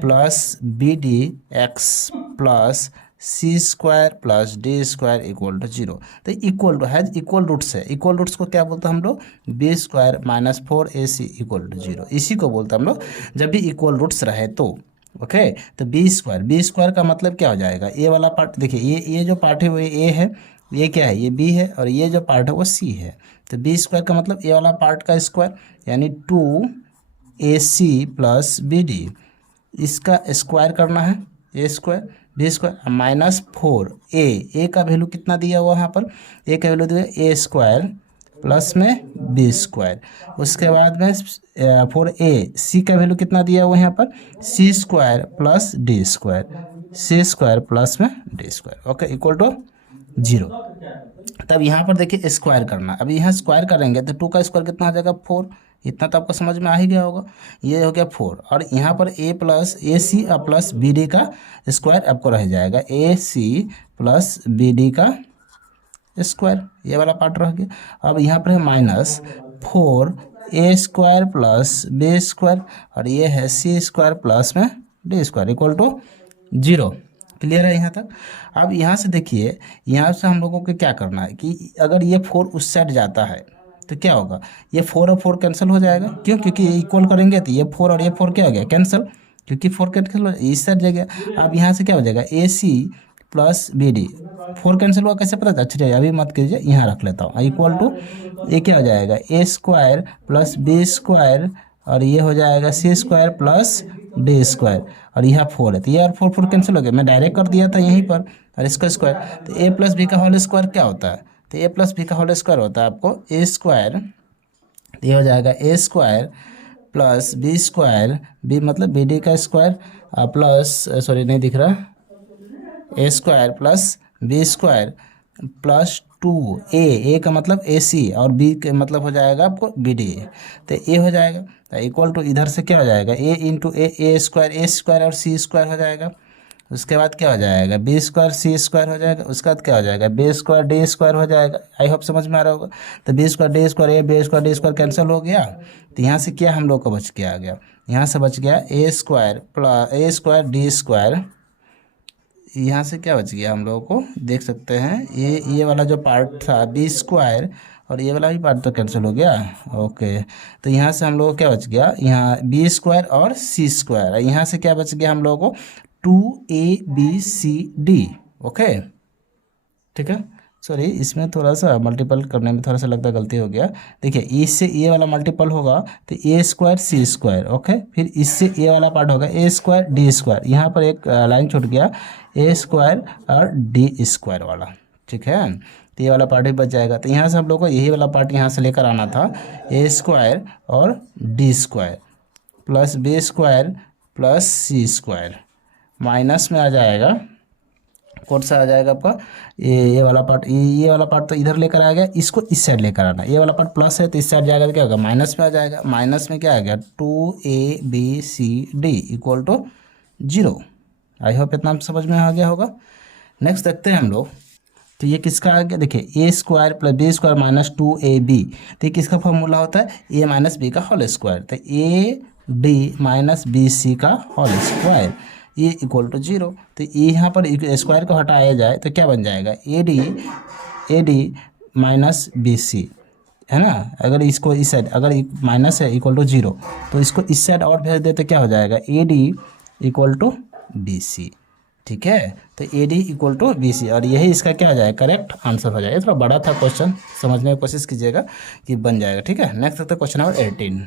plus B D X plus C square plus D square equal to 0। तो equal to has equal roots है, equal roots को क्या बोलते हैं हम लोग, B square minus 4ac equal to 0, इसी को बोलते हैं हम लोग जब भी इक्वल रूट्स रहे तो। ओके, तो बी स्क्वायर का मतलब क्या हो जाएगा, ए वाला पार्ट देखिए, ये जो पार्ट है वो ए है, ये क्या है, ये बी है, और ये जो पार्ट है वो सी है। तो बी स्क्वायर का मतलब ए वाला पार्ट का स्क्वायर, यानी 2ac प्लस बी डी, इसका स्क्वायर करना है, A square B square minus 4 ए का वैल्यू कितना दिया हुआ यहाँ पर, ए का वैल्यू दिया ए स्क्वायर प्लस में बी स्क्वायर, उसके बाद में 4a सी का वैल्यू कितना दिया हुआ है यहाँ पर, C square plus D square, C square plus में D square, okay, equal to 0। तब यहाँ पर देखिए स्क्वायर करना, अभी यहाँ स्क्वायर करेंगे तो 2 का स्क्वायर कितना आ जाएगा 4, इतना तो आपको समझ में आ ही गया होगा, ये हो गया 4, और यहाँ पर a plus A C plus B D का स्क्वायर आपको रह जाएगा, A C plus B D का स्क्वायर, ये वाला पार्ट रह गया। अब यहाँ पर है minus 4a square plus B square, और ये है सी स्क्वायर प्लस में D square equal to 0। Clear है यहाँ तक। अब यहाँ से देखिए, यहाँ से हम लोगों को क्या करना है कि अगर ये 4 उस साइड जाता है तो क्या होगा, ये 4 और 4 कैंसिल हो जाएगा, क्यों, क्योंकि ये इक्वल करेंगे तो ये 4 और ये 4 क्या हो गया कैंसिल, क्योंकि 4 कैंसिल हो इस साइड जाएगा। अब यहाँ से क्या हो जाएगा A C plus B D, 4 cancel हुआ कैसे पता, अच्छा अभी मत कीजिए, यहाँ रख लेता हूँ, इक्वल टू ये क्या हो जाएगा A square plus B square, और ये हो जाएगा सी स्क्वायर प्लस डी स्क्वायर, और यह 4 है तो ये और 4 कैंसिल हो गया, मैं डायरेक्ट कर दिया था यहीं पर, और इसका स्क्वायर, तो ए प्लस बी का होल स्क्वायर क्या होता है, तो ए प्लस बी का होल स्क्वायर होता है आपको ए स्क्वायर, ये हो जाएगा A square plus B square, B मतलब बी डी का स्क्वायर प्लस, सॉरी नहीं दिख रहा, A square plus B square plus 2a का मतलब ए सी, और बी का मतलब हो जाएगा आपको बी डी, तो ए हो जाएगा, तो इक्वल टू इधर से क्या हो जाएगा ए इंटू ए स्क्वायर और सी स्क्वायर हो जाएगा, उसके बाद क्या हो जाएगा बी स्क्वायर सी स्क्वायर हो जाएगा, उसके बाद क्या हो जाएगा बी स्क्वायर डी स्क्वायर हो जाएगा। आई होप समझ में आ रहा होगा। तो B square D square A B square D square cancel हो गया, तो यहाँ से क्या हम लोग को बच के आ गया, यहाँ से बच गया A square plus A square D square, यहाँ से क्या बच गया हम लोगों को देख सकते हैं, ये वाला जो पार्ट था बी स्क्वायर, और ये वाला भी पार्ट तो कैंसिल हो गया, ओके। तो यहाँ से हम लोगों को क्या बच गया, यहाँ बी स्क्वायर और सी स्क्वायर, यहाँ से क्या बच गया हम लोगों को 2abcd, ओके, ठीक है। सॉरी इसमें थोड़ा सा मल्टीपल करने में थोड़ा सा लगता है गलती हो गया। देखिए इससे ये वाला मल्टीपल होगा तो ए स्क्वायर सी स्क्वायर, ओके, फिर इससे ये वाला पार्ट होगा ए स्क्वायर डी स्क्वायर, यहाँ पर एक लाइन छूट गया ए स्क्वायर और डी स्क्वायर वाला, ठीक है, तो ये वाला पार्ट भी बच जाएगा। तो यहाँ से हम लोग को यही वाला पार्ट यहाँ से लेकर आना था, ए स्क्वायर और D square plus B square plus C square, minus में आ जाएगा कौन सा आ जाएगा आपका, ये वाला पार्ट, ये वाला पार्ट तो इधर लेकर आ गया, इसको इस साइड लेकर आना, ये वाला पार्ट प्लस है तो इस साइड जाएगा तो क्या होगा, माइनस में आ जाएगा। माइनस में क्या आ गया, 2ab equal to 0। I hope इतना समझ में आ गया होगा। नेक्स्ट देखते हैं हम लोग, तो ये किसका आ गया, देखिए A square plus B square minus 2ab, तो ये किसका फॉर्मूला होता है, ए माइनस बी का होल स्क्वायर, तो A D minus B C का होल स्क्वायर ये इक्वल टू 0। तो ये यहाँ पर स्क्वायर को हटाया जाए तो क्या बन जाएगा, A D minus B C, है ना। अगर इसको इस साइड, अगर माइनस है इक्वल टू 0, तो इसको इस साइड और भेज दे तो क्या हो जाएगा, A D equal to B C. ठीक है, तो A D equal to B C, और यही इसका क्या हो जाएगा, करेक्ट आंसर हो जाएगा। थोड़ा बड़ा था क्वेश्चन, समझने की कोशिश कीजिएगा कि बन जाएगा। ठीक है, नेक्स्ट देखते हैं question number 18।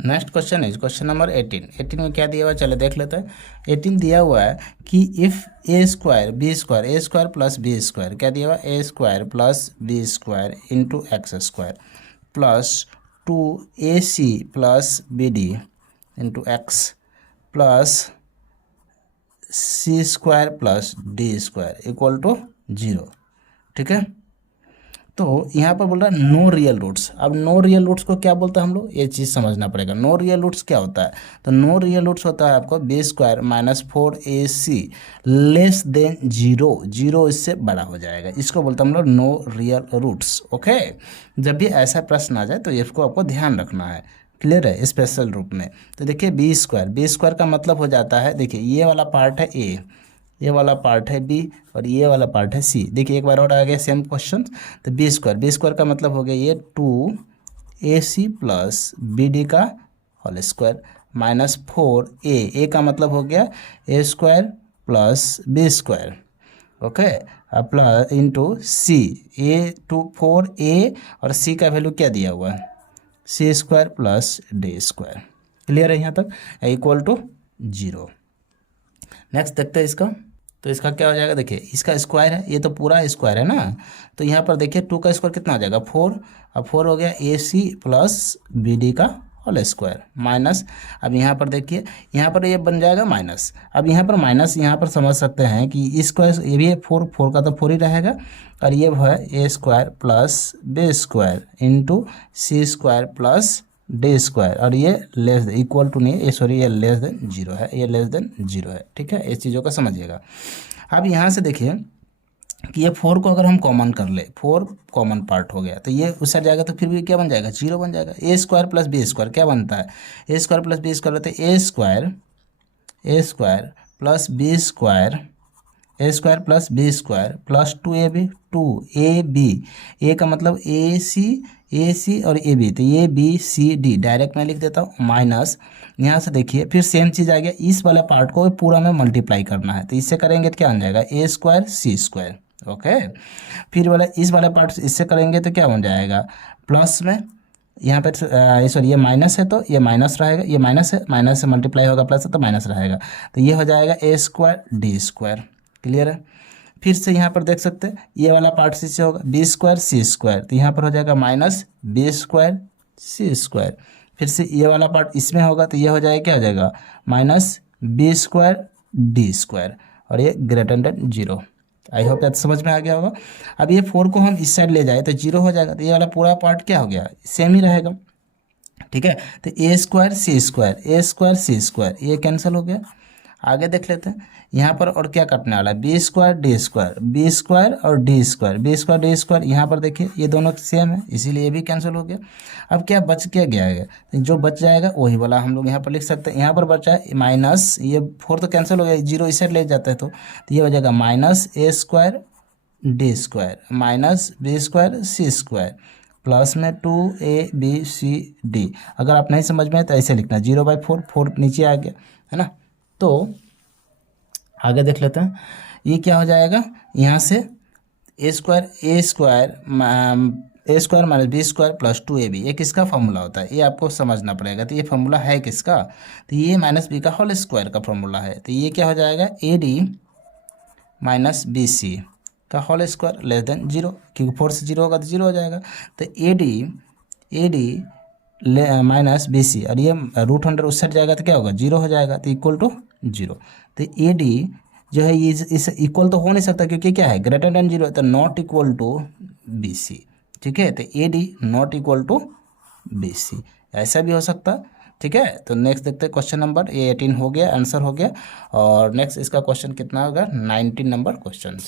Next question is question number 18। 18 में क्या दिया हुआ है, चलो देख लेते हैं। 18 दिया हुआ है कि if A square B square, A square plus B square, क्या दिया हुआ है, A square plus B square into X square plus 2ac plus B D into X plus C square plus D square equal to 0। ठीक है, तो यहाँ पर बोल रहा है नो रियल रूट्स। अब नो रियल रूट्स को क्या बोलते हैं हम लोग, ये चीज़ समझना पड़ेगा। नो रियल रूट्स क्या होता है, तो नो रियल रूट्स होता है आपको B square minus 4ac less than 0, 0 इससे बड़ा हो जाएगा, इसको बोलते हैं हम लोग नो रियल रूट्स। ओके, जब भी ऐसा प्रश्न आ जाए तो इसको आपको ध्यान रखना है, क्लियर है, स्पेशल रूप में। तो देखिए बी स्क्वायर का मतलब हो जाता है, देखिए ये वाला पार्ट है ए, ये वाला पार्ट है बी, और ये वाला पार्ट है सी। देखिए एक बार और आ गया सेम क्वेश्चन, तो बी स्क्वायर का मतलब हो गया ये 2ac प्लस बी डी का होल स्क्वायर माइनस 4a का मतलब हो गया A square plus B square, okay, plus into C, A 4a और सी का वैल्यू क्या दिया हुआ है, C square plus D square. Clear है यहाँ तक, इक्वल टू 0। नेक्स्ट देखते हैं इसका, तो इसका क्या हो जाएगा, देखिए इसका स्क्वायर है, ये तो पूरा स्क्वायर है ना, तो यहाँ पर देखिए 2 का स्क्वायर कितना हो जाएगा 4, अब 4 हो गया AC प्लस BD का होल स्क्वायर माइनस, अब यहाँ पर देखिए यहाँ पर ये बन जाएगा माइनस। अब यहाँ पर माइनस, यहाँ पर समझ सकते हैं कि इसको ये भी 4 का तो 4 ही रहेगा, और ये है A square plus B square into C square plus D square, और ये लेस इक्वल टू नहीं, ये सॉरी ये लेस देन 0 है, ये लेस देन 0 है। ठीक है, इस चीज़ों का समझिएगा। अब यहाँ से देखिए कि ये 4 को अगर हम कॉमन कर ले, 4 कॉमन पार्ट हो गया, तो ये उस साइड जाएगा तो फिर भी क्या बन जाएगा, 0 बन जाएगा। A square plus B square क्या बनता है, A square plus B square होता है A square plus B square, A square plus B square plus 2ab, 2ab, A का मतलब ए सी और ए बी, तो ये बी सी डी डायरेक्ट मैं लिख देता हूँ, माइनस यहाँ से देखिए फिर सेम चीज़ आ गया, इस वाले पार्ट को पूरा में मल्टीप्लाई करना है, तो इससे करेंगे तो क्या बन जाएगा A square C square, okay. फिर वाला इस वाले पार्ट इससे करेंगे तो क्या बन जाएगा, प्लस में यहाँ पे सॉरी ये माइनस है तो ये माइनस रहेगा, ये माइनस है, माइनस से मल्टीप्लाई होगा प्लस है तो माइनस रहेगा, तो ये हो जाएगा A square D square. Clear है, फिर से यहाँ पर देख सकते हैं ये वाला पार्ट से होगा बी स्क्वायर सी स्क्वायर, तो यहाँ पर हो जाएगा minus B square C square. फिर से ये वाला पार्ट इसमें होगा तो ये हो जाएगा, क्या हो जाएगा, minus B square D square, और ये greater than 0। I hope that समझ में आ गया होगा। अब ये 4 को हम इस साइड ले जाए तो 0 हो जाएगा, तो ये वाला पूरा पार्ट क्या हो गया, सेम ही रहेगा। ठीक है, तो ए स्क्वायर सी स्क्वायर ये कैंसिल हो गया। आगे देख लेते हैं यहाँ पर और क्या कटने वाला है, B square D square, B square और D square, B square D square, यहाँ पर देखिए ये दोनों सेम है इसीलिए ये भी कैंसिल हो गया। अब क्या बच क्या गया है, जो बच जाएगा वही वाला हम लोग यहाँ पर लिख सकते हैं। यहाँ पर बचा है माइनस, ये 4 तो कैंसिल हो गया, 0 इस साइड ले जाता है तो ये हो जाएगा minus A square D square minus B square C square plus में 2abcd। अगर आप नहीं समझ में तो ऐसे लिखना 0/4, 4 नीचे आ गया है ना। तो आगे देख लेते हैं ये क्या हो जाएगा, यहाँ से A square minus B square plus 2ab, ये किसका फॉर्मूला होता है ये आपको समझना पड़ेगा। तो ये फॉर्मूला है किसका, तो ये माइनस बी का होल स्क्वायर का फॉर्मूला है। तो ये क्या हो जाएगा, ad माइनस बी सी का होल स्क्वायर लेस देन 0, क्योंकि 4 से 0 होगा तो 0 हो जाएगा। तो ad माइनस बी सी, और ये रूट अंडर उस साइड जाएगा तो क्या होगा 0 हो जाएगा, तो इक्वल टू 0। तो ad जो है ये इस इक्वल तो हो नहीं सकता, क्योंकि क्या है ग्रेटर देन 0, तो नॉट इक्वल टू BC। ठीक है, तो AD not equal to BC, ऐसा भी हो सकता। ठीक है, तो नेक्स्ट देखते हैं क्वेश्चन नंबर 18 हो गया, आंसर हो गया। और नेक्स्ट इसका क्वेश्चन कितना होगा, 19 number question.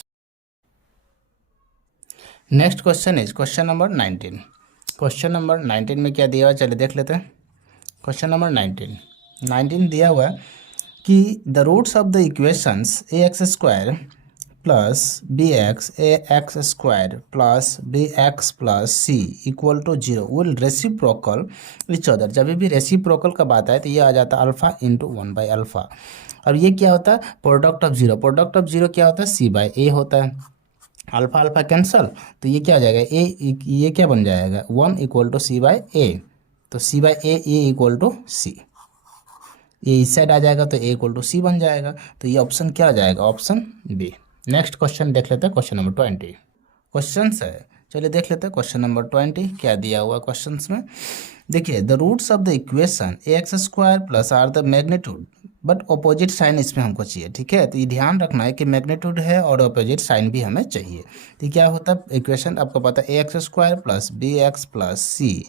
Next question is question number 19। Question number 19 में क्या दिया हुआ है, चलिए देख लेते हैं। क्वेश्चन नंबर 19 दिया हुआ है कि the roots of the equations ax² plus bx plus bx plus c equal to 0 will reciprocal each other. जब भी रेसिप्रोकल का बात है तो ये आ जाता है अल्फा इंटू 1/α। और ये क्या होता है, product of zero. Product of zero क्या होता है, c/a होता है। अल्फा अल्फा कैंसल, तो ये क्या हो जाएगा, ये क्या बन जाएगा, 1 इक्वल टू c/a। तो c/a इक्वल टू c, ये इस साइड आ जाएगा तो a इक्वल टू c बन जाएगा। तो ये ऑप्शन क्या आ जाएगा, ऑप्शन बी। नेक्स्ट क्वेश्चन देख लेते हैं, क्वेश्चन नंबर 20 क्वेश्चन है। चलिए देख लेते हैं क्वेश्चन नंबर 20 क्या दिया हुआ क्वेश्चन में। देखिए, the roots of the equation ax² plus are the magnitude, but opposite sign इसमें हमको चाहिए। ठीक है, तो ये ध्यान रखना है कि मैग्नीट्यूड है और अपोजिट साइन भी हमें चाहिए। तो क्या होता है इक्वेशन, आपको पता है ax² plus bx plus c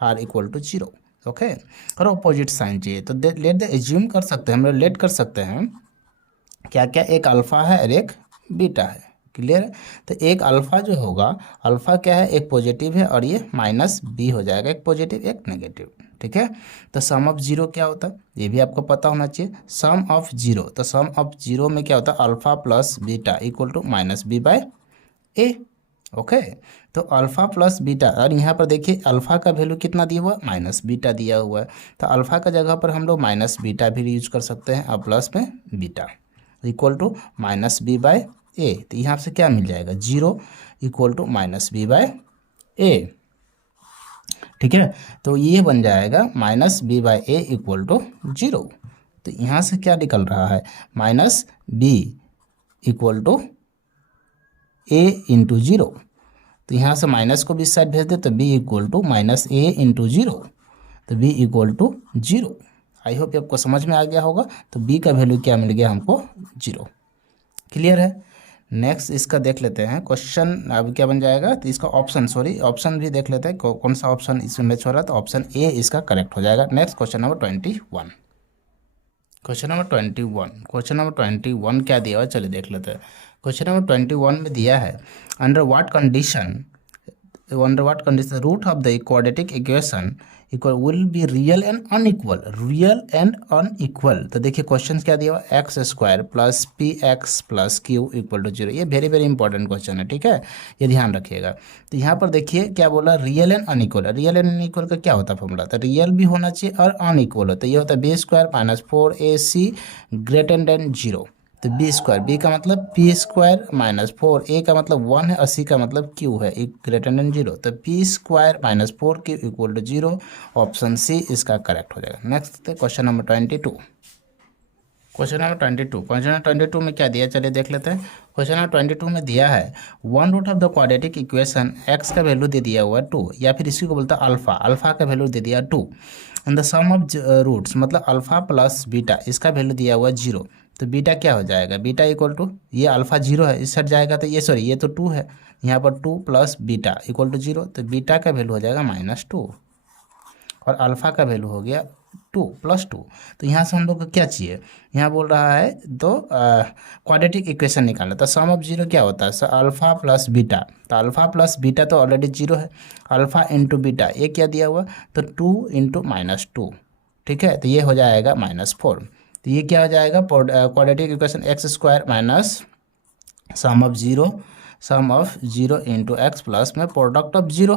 are equal to 0। Okay, और अपोजिट साइन चाहिए, तो लेट द एज्यूम कर सकते हैं, हम लोग लेट कर सकते हैं क्या क्या, एक अल्फ़ा है और एक बीटा है। क्लियर है, तो एक अल्फ़ा जो होगा, अल्फ़ा क्या है, एक पॉजिटिव है और ये -b हो जाएगा, एक पॉजिटिव एक नेगेटिव। ठीक है, तो सम ऑफ जीरो क्या होता है, ये भी आपको पता होना चाहिए। सम ऑफ जीरो, तो सम ऑफ जीरो में क्या होता है, alpha plus beta equal to -b/a। Okay, तो अल्फ़ा प्लस बीटा, और यहाँ पर देखिए अल्फ़ा का वैल्यू कितना दिया हुआ है, -बीटा दिया हुआ है। तो अल्फ़ा का जगह पर हम लोग -बीटा भी यूज कर सकते हैं, और प्लस में बीटा इक्वल टू -b/a। तो यहाँ से क्या मिल जाएगा, 0 इक्वल टू -b/a। ठीक है, तो ये बन जाएगा -b/a इक्वल टू 0। तो यहाँ से क्या निकल रहा है, -b equal to a into 0। तो यहाँ से माइनस को भी इस साइड भेज दे तो b equal to -a into 0, तो b equal to 0। I hope आपको समझ में आ गया होगा। तो b का वैल्यू क्या मिल गया हमको, 0। क्लियर है। नेक्स्ट इसका देख लेते हैं क्वेश्चन, अब क्या बन जाएगा, तो इसका ऑप्शन भी देख लेते हैं कौन सा ऑप्शन इसमें मैच हो रहा है। तो ऑप्शन ए इसका करेक्ट हो जाएगा। Next question number 21। Question number 21 क्या दिया हुआ, चलिए देख लेते हैं। क्वेश्चन नंबर 21 में दिया है, under what condition root of the quadratic equation equal will be real and unequal. तो देखिए क्वेश्चन क्या दिया हुआ, x² plus px plus q equal to 0। ये वेरी वेरी इंपॉर्टेंट क्वेश्चन है। ठीक है, ये ध्यान रखिएगा। तो यहाँ पर देखिए क्या बोला, real and unequal. Real and unequal का क्या होता है फॉर्मूला, तो रियल भी होना चाहिए और अनइक्वल होता है। ये होता है b² minus 4ac greater than 0। तो b² का मतलब p² माइनस 4a का मतलब 1 है, 80 का मतलब q है, ग्रेटर देन 0। तो p² minus 4q equal to 0। Option C इसका करेक्ट हो जाएगा। Next question number 22। Question number 22 में क्या दिया, चलिए देख लेते हैं। क्वेश्चन नंबर 22 में दिया है, one root of the quadratic equation x का वैल्यू दे दिया हुआ है 2, या फिर इसी को बोलता है अल्फा। अल्फा का वैल्यू दे दिया 2 and the sum of roots, मतलब अल्फा प्लस बीटा, इसका वैल्यू दिया हुआ है 0। तो बीटा क्या हो जाएगा, बीटा इक्वल टू, ये अल्फा 0 है, इस साइड जाएगा तो ये तो 2 है, यहाँ पर 2 प्लस बीटा इक्वल टू 0। तो बीटा का वैल्यू हो जाएगा -2 और अल्फ़ा का वैल्यू हो गया 2 + 2। तो यहाँ से हम लोग को क्या चाहिए, यहाँ बोल रहा है तो क्वाड्रेटिक इक्वेशन निकालना। तो सम ऑफ जीरो क्या होता है, अल्फ़ा प्लस बीटा। तो अल्फ़ा प्लस बीटा तो ऑलरेडी 0 है, अल्फ़ा इंटू बीटा ये क्या दिया हुआ, तो 2 इंटू -2। ठीक है, तो ये हो जाएगा -4। तो ये क्या हो जाएगा, quadratic equation x² minus sum of zero into X plus में प्रोडक्ट ऑफ जीरो,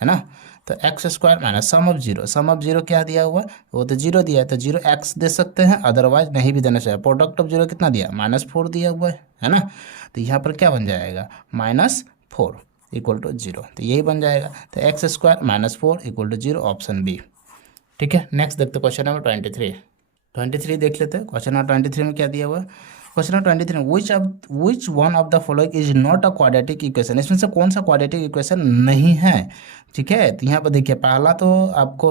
है ना। तो x² minus sum of zero क्या दिया हुआ है, वो तो 0 दिया है, तो 0x दे सकते हैं, अदरवाइज नहीं भी देना चाहिए। प्रोडक्ट ऑफ जीरो कितना दिया, -4 दिया हुआ है ना। तो यहाँ पर क्या बन जाएगा, -4 इक्वल टू 0। तो यही बन जाएगा। तो x² minus 4 equal to 0, option B. ठीक है, नेक्स्ट देखते क्वेश्चन नंबर 23 देख लेते हैं। क्वेश्चन नंबर 23 में क्या दिया हुआ है, question number 23, which one of the following is not a quadratic equation. इसमें से कौन सा क्वाड्रेटिक इक्वेशन नहीं है। ठीक है, तो यहाँ पर देखिए पहला तो आपको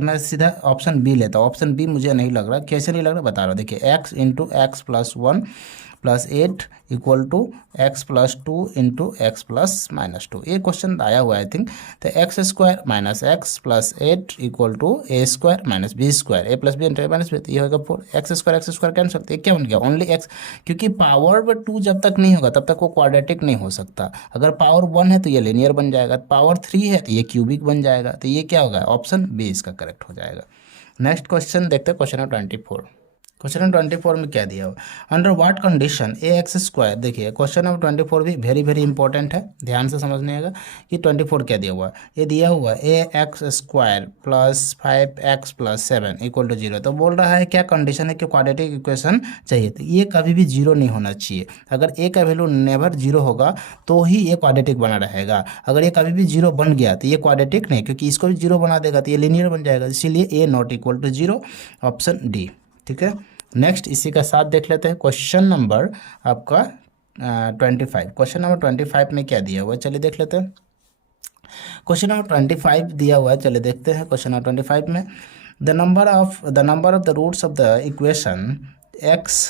मैं सीधा ऑप्शन बी लेता हूँ। ऑप्शन बी मुझे नहीं लग रहा, कैसे नहीं लग रहा बता रहा हूँ। देखिए x इंटू एक्स प्लस 1 प्लस 8 equal to X plus 2 into X plus minus 2। ये क्वेश्चन आया हुआ है आई थिंक। तो X square minus x plus 8 equal to A square minus B square, A plus B into A minus B, ये होगा 4। X square cancel करते, क्या बन गया ओनली एक्स, क्योंकि पावर 2 जब तक नहीं होगा तब तक वो क्वाड्रेटिक नहीं हो सकता। अगर पावर 1 है तो ये लिनियर बन जाएगा, पावर 3 है तो ये क्यूबिक बन जाएगा। तो ये क्या होगा, ऑप्शन बी इसका करेक्ट हो जाएगा। नेक्स्ट क्वेश्चन देखते हैं, क्वेश्चन नंबर 24। क्वेश्चन नंबर 24 में क्या दिया हुआ, under what condition A X square. देखिए क्वेश्चन नंबर 24 भी वेरी वेरी इंपॉर्टेंट है, ध्यान से समझने आएगा कि 24 क्या दिया हुआ है। ये दिया हुआ A X square plus 5x प्लस 7 इक्वल टू 0। तो बोल रहा है क्या कंडीशन है कि क्वाड्रेटिक इक्वेशन चाहिए, तो ये कभी भी जीरो नहीं होना चाहिए। अगर ए का वैल्यू नेवर जीरो होगा तो ही ये क्वाड्रेटिक बना रहेगा। अगर ये कभी भी जीरो बन गया तो ये क्वाड्रेटिक नहीं, क्योंकि इसको भी जीरो बना देगा तो ये लिनियर बन जाएगा, इसीलिए A not equal to 0, option D. ठीक है, नेक्स्ट इसी का साथ देख लेते हैं, क्वेश्चन नंबर आपका 25। क्वेश्चन नंबर 25 में क्या दिया हुआ है, चलिए देख लेते हैं। क्वेश्चन नंबर 25 दिया हुआ है, चलिए देखते हैं। क्वेश्चन नंबर 25 में the number of the roots of the equation x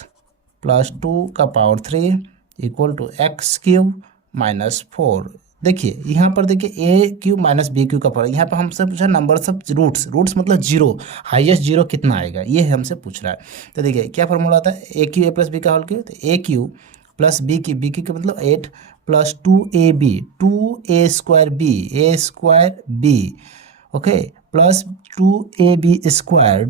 plus 2 का power 3 equal to X cube minus 4। देखिए यहाँ पर देखिए A Q minus B Q का फर्क, यहाँ पर हमसे पूछा नंबर ऑफ रूट्स मतलब जीरो, हाईएस्ट जीरो कितना आएगा ये हमसे पूछ रहा है। तो देखिए क्या फॉर्मूला आता है, A cube A plus B का होल क्यू, तो A cube plus B Q का मतलब 8 plus 2ab 2a square B okay plus 2ab square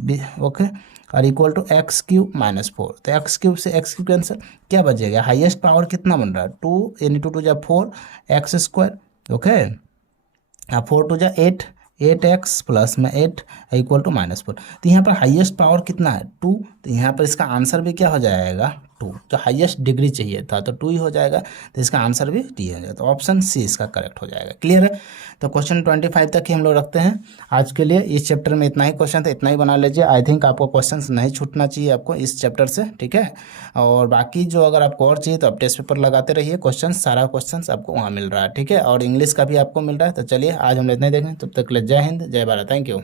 B okay और equal to X cube minus 4। तो एक्स क्यूब से X cube cancel, क्या बचेगा, highest power कितना बन रहा है 2 यानी 2 जा 4 एक्स स्क्वायर ओके, 4 टू जा 8x प्लस में 8 इक्वल टू माइनस 4। तो यहाँ पर हाईएस्ट पावर कितना है 2, तो यहाँ पर इसका आंसर भी क्या हो जाएगा 2, जो हाईएस्ट डिग्री चाहिए था तो 2 ही हो जाएगा, तो इसका आंसर भी डी हो जाएगा। तो ऑप्शन सी इसका करेक्ट हो जाएगा। क्लियर है, तो क्वेश्चन 25 तक ही हम लोग रखते हैं आज के लिए। इस चैप्टर में इतना ही क्वेश्चन था, इतना ही बना लीजिए। आई थिंक आपको क्वेश्चन नहीं छूटना चाहिए आपको इस चैप्टर से, ठीक है। और बाकी जो अगर आपको और चाहिए तो आप टेस्ट पेपर लगाते रहिए, सारा क्वेश्चन आपको वहाँ मिल रहा है, ठीक है। और इंग्लिश का भी आपको मिल रहा है। तो चलिए आज हम इतना ही देखें, तब तक ले जय हिंद जय भारत, थैंक यू।